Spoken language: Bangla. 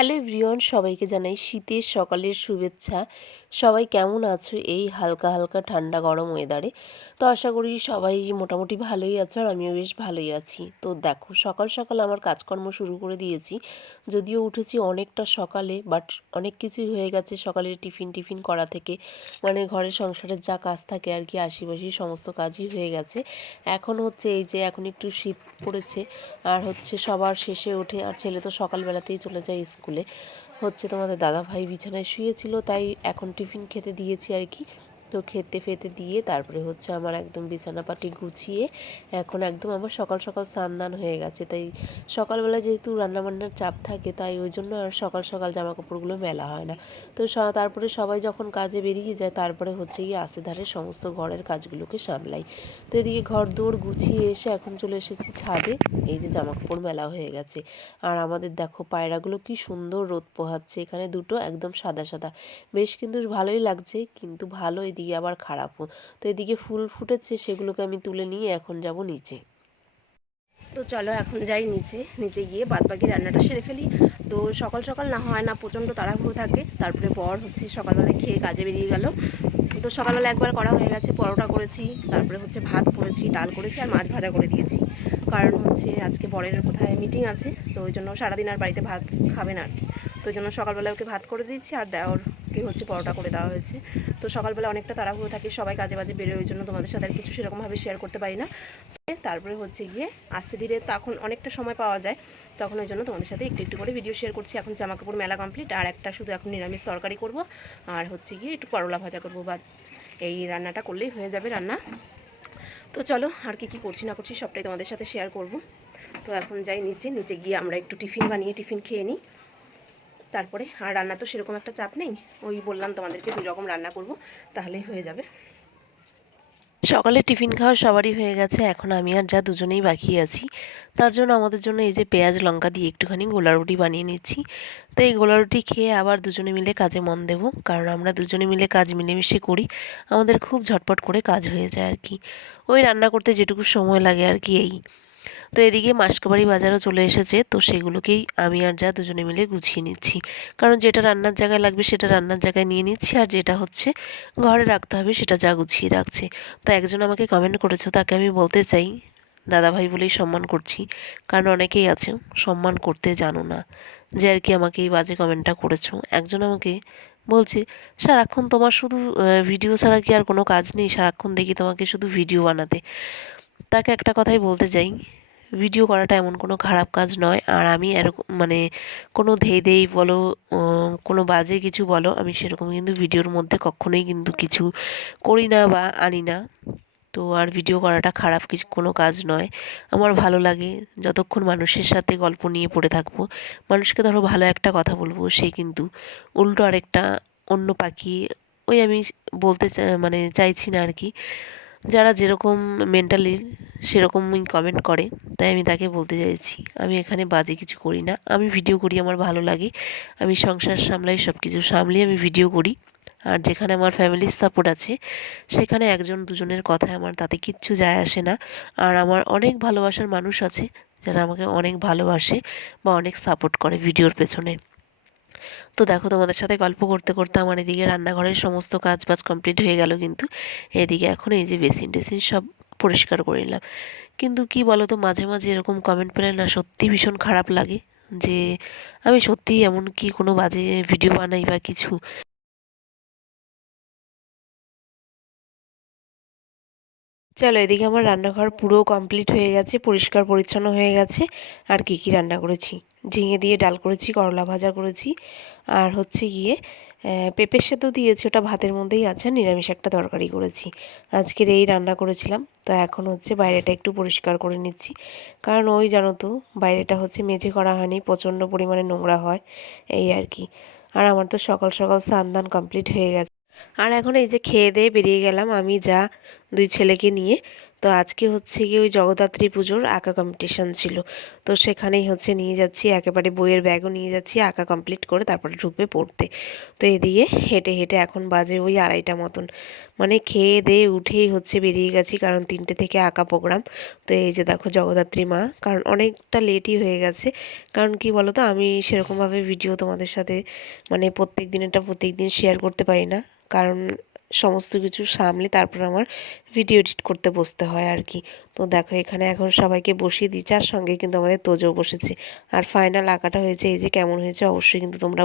হ্যালো এভরিওয়ান, সবাইকে জানাই শীতের সকালের শুভেচ্ছা। সবাই কেমন আছো এই হালকা হালকা ঠান্ডা গরম ওয়েদারে? তো আশা করি সবাই মোটামুটি ভালোই আছো, আর আমিও বেশ ভালোই আছি। তো দেখো, সকাল সকাল আমার কাজকর্ম শুরু করে দিয়েছি। যদিও উঠেছি অনেকটা সকালে, বাট অনেক কিছুই হয়ে গেছে সকালের টিফিন টিফিন করা থেকে। মানে ঘরের সংসারের যা কাজ থাকে আর কি, আশিপাশি সমস্ত কাজই হয়ে গেছে। এখন হচ্ছে এই যে এখন একটু শীত পড়েছে, আর হচ্ছে সবার শেষে ওঠে, আর ছেলে তো সকালবেলাতেই চলে যায় স্কুলে। হচ্ছে তোমাদের দাদাভাই বিছানায় শুয়েছিল, তাই এখন টিফিন খেতে দিয়েছি আর কি। তো খেতে ফেতে দিয়ে তারপরে হচ্ছে আমার একদম বিছানাপাটি গুছিয়ে এখন একদম আমার সকাল সকাল স্নান হয়ে গেছে। তাই সকালবেলা যেহেতু রান্নাবান্নার চাপ থাকে, তাই ওই জন্য আর সকাল সকাল জামা কাপড়গুলো মেলা হয় না। তো তারপরে সবাই যখন কাজে বেরিয়ে যায়, তারপরে হচ্ছে গিয়ে আস্তে ধারে সমস্ত ঘরের কাজগুলোকে সামলাই। তো এদিকে ঘর দৌড় গুছিয়ে এসে এখন চলে এসেছি ছাদে। এই যে জামা কাপড় মেলা হয়ে গেছে, আর আমাদের দেখো পায়রাগুলো কি সুন্দর রোদ পোহাচ্ছে। এখানে দুটো একদম সাদা সাদা, বেশ কিন্তু ভালোই লাগছে, কিন্তু ভালো এদিকে আবার খারাপও। তো এদিকে ফুল ফুটেছে, সেগুলোকে আমি তুলে নিয়ে এখন যাব নিচে। তো চলো এখন যাই নিচে, নিচে গিয়ে বাদবাকি রান্নাটা সেরে ফেলি। তো সকাল সকাল না হয় না, প্রচণ্ড তাড়াহুড়ো থাকে। তারপরে বর হচ্ছে সকালবেলায় খেয়ে কাজে বেরিয়ে গেল। তো সকালবেলা একবার করা হয়ে গেছে, পরোটা করেছি, তারপরে হচ্ছে ভাত করেছি, ডাল করেছি, আর মাছ ভাজা করে দিয়েছি। কারণ হচ্ছে আজকে বরের কোথায় মিটিং আছে, তো ওই জন্য সারাদিন আর বাড়িতে ভাত খাবে না আর কি। তো ওই জন্য সকালবেলা ওকে ভাত করে দিয়েছি, আর দেওরকে হচ্ছে পরোটা করে দেওয়া হয়েছে। তো সকালবেলা অনেকটা তাড়াহুড়ো থাকে, সবাই কাজে বাজে বেরোয়, ওই জন্য তোমাদের সাথে আর কিছু সেরকমভাবে শেয়ার করতে পারি না। তারপরে হচ্ছে গিয়ে আস্তে ধীরে তখন অনেকটা সময় পাওয়া যায়, তখন ওই জন্য তোমাদের সাথে একটু একটু করে ভিডিও শেয়ার করছি। এখন জামা কাপড় মেলা কমপ্লিট, আর একটা শুধু এখন নিরামিষ তরকারি করব, আর হচ্ছে গিয়ে একটু করলা ভাজা করবো, বা এই রান্নাটা করলেই হয়ে যাবে রান্না। তো চলো, আর কি কি করছি না করছি সবটাই তোমাদের সাথে শেয়ার করব। তো এখন যাই নিচে, নিচে গিয়ে আমরা একটু টিফিন বানিয়ে টিফিন খেয়ে নিই। তারপরে আর রান্না তো সেরকম একটা চাপ নেই, ওই বললাম তোমাদেরকে 2 রকম রান্না করব, তাহলেই হয়ে যাবে। সকালে টিফিন খাওয়া সবারই হয়ে গেছে, এখন আমি আর যা দুজনেই বাকি আছি। তার জন্য আমাদের জন্য এই যে পেঁয়াজ লঙ্কা দিয়ে একটুখানি গোলা রুটি বানিয়ে নিচ্ছি। তো এই গোলা রুটি খেয়ে আবার দুজনে মিলে কাজে মন দেব, কারণ আমরা দুজনে মিলে কাজ মিলেমিশে করি। আমাদের খুব ঝটপট করে কাজ হয়ে যায় আর কি। ওই রান্না করতে যেটুকু সময় লাগে আর কি এই। তো এদিকে মাসকাবাড়ি বাজারও চলে এসেছে, তো সেগুলোকেই আমি আর যা দুজনে মিলে গুছিয়ে নিচ্ছি। কারণ যেটা রান্নার জায়গায় লাগবে সেটা রান্নার জায়গায় নিয়ে নিচ্ছি, আর যেটা হচ্ছে ঘরে রাখতে হবে সেটা যা গুছিয়ে রাখছে। তো একজন আমাকে কমেন্ট করেছো, তাকে আমি বলতে চাই দাদাভাই বলেই সম্মান করছি, কারণ অনেকেই আছে সম্মান করতে জানো না, যে আর কি আমাকে এই বাজে কমেন্টটা করেছো। একজন আমাকে বলছে, সারাক্ষণ তোমার শুধু ভিডিও ছাড়া কি আর কোনো কাজ নেই? সারাক্ষণ দেখি তোমাকে শুধু ভিডিও বানাতে। তাকে একটা কথাই বলতে চাই, ভিডিও করাটা এমন কোনো খারাপ কাজ নয়। আর আমি এরকম মানে কোনো ধেই বলো, কোনো বাজে কিছু বলো, আমি সেরকম কিন্তু ভিডিওর মধ্যে কখনোই কিন্তু কিছু করি না বা আনি না। তো আর ভিডিও করাটা খারাপ কিছু কোনো কাজ নয়। আমার ভালো লাগে যতক্ষণ মানুষের সাথে গল্প নিয়ে পড়ে থাকবো, মানুষকে ধরো ভালো একটা কথা বলবো, সে কিন্তু উল্টো আরেকটা অন্য পাখি, ওই আমি বলতে মানে চাইছি না আর কি। যারা যেরকম মেন্টালি সেরকমই কমেন্ট করে, তাই আমি তাকে বলতে চাইছি আমি এখানে বাজে কিছু করি না, আমি ভিডিও করি আমার ভালো লাগে, আমি সংসার সামলাই, সব কিছু সামলিয়ে আমি ভিডিও করি। আর যেখানে আমার ফ্যামিলির সাপোর্ট আছে, সেখানে একজন দুজনের কথায় আমার তাতে কিচ্ছু যায় আসে না। আর আমার অনেক ভালোবাসার মানুষ আছে, যারা আমাকে অনেক ভালোবাসে বা অনেক সাপোর্ট করে ভিডিওর পেছনে। তো দেখো, তোমাদের সাথে গল্প করতে করতে আমার এদিকে রান্নাঘরের সমস্ত কাজ বাজ কমপ্লিট হয়ে গেল, কিন্তু এদিকে এখন এই যে বেসিন টেসিন সব পরিষ্কার করে নিলাম। কিন্তু কি বলো তো, মাঝে মাঝে এরকম কমেন্ট পেলে না সত্যি ভীষণ খারাপ লাগে, যে আমি সত্যিই এমন কি কোনো বাজে ভিডিও বানাই বা কিছু। চলো, এদিকে আমার রান্নাঘর পুরো কমপ্লিট হয়ে গেছে, পরিষ্কার পরিচ্ছন্ন হয়ে গেছে। আর কি কি রান্না করেছি, ঝিঙে দিয়ে ডাল করেছি, করলা ভাজা করেছি, আর হচ্ছে গিয়ে পেঁপে সেদ্ধ দিয়েছি, ওটা ভাতের মধ্যেই আছে, নিরামিষ একটা তরকারি করেছি। আজকের এই রান্না করেছিলাম। তো এখন হচ্ছে বাইরেটা একটু পরিষ্কার করে নিচ্ছি, কারণ ওই জানো তো, বাইরেটা হচ্ছে মেঝে করা হয়নি, প্রচণ্ড পরিমাণে নোংরা হয় এই আর কি। আর আমার তো সকাল সকাল স্নান দান কমপ্লিট হয়ে গেছে। আর এখন এই যে খেয়ে দিয়ে বেরিয়ে গেলাম আমি, যা 2 ছেলেকে নিয়ে। তো আজকে হচ্ছে গিয়ে ওই জগদ্ধাত্রী পুজোর আঁকা কম্পিটিশন ছিল। তো সেখানেই হচ্ছে নিয়ে যাচ্ছি, একেবারে বইয়ের ব্যাগও নিয়ে যাচ্ছি, আঁকা কমপ্লিট করে তারপরে ঢুকবে পড়তে। তো এদিকে হেঁটে হেঁটে এখন বাজে ওই 2:30 মতন, মানে খেয়ে দেয়ে উঠেই হচ্ছে বেরিয়ে গেছি, কারণ 3টে থেকে আঁকা প্রোগ্রাম। তো এই যে দেখো জগদ্ধাত্রী মা, কারণ অনেকটা লেটই হয়ে গেছে। কারণ কি বলো তো, আমি সেরকমভাবে ভিডিও তোমাদের সাথে মানে প্রত্যেক দিনেরটা প্রত্যেক দিন শেয়ার করতে পারি না, কারণ সমস্ত কিছু সামলে তারপর আমার ভিডিও এডিট করতে বসতে হয় আর কি। তো দেখো এখানে এখন সবাইকে বসিয়ে দিচ্ছে, আর সঙ্গে কিন্তু আমাদের তোজও বসেছে। আর ফাইনাল আঁকাটা হয়েছে, এই যে কেমন হয়েছে অবশ্যই কিন্তু তোমরা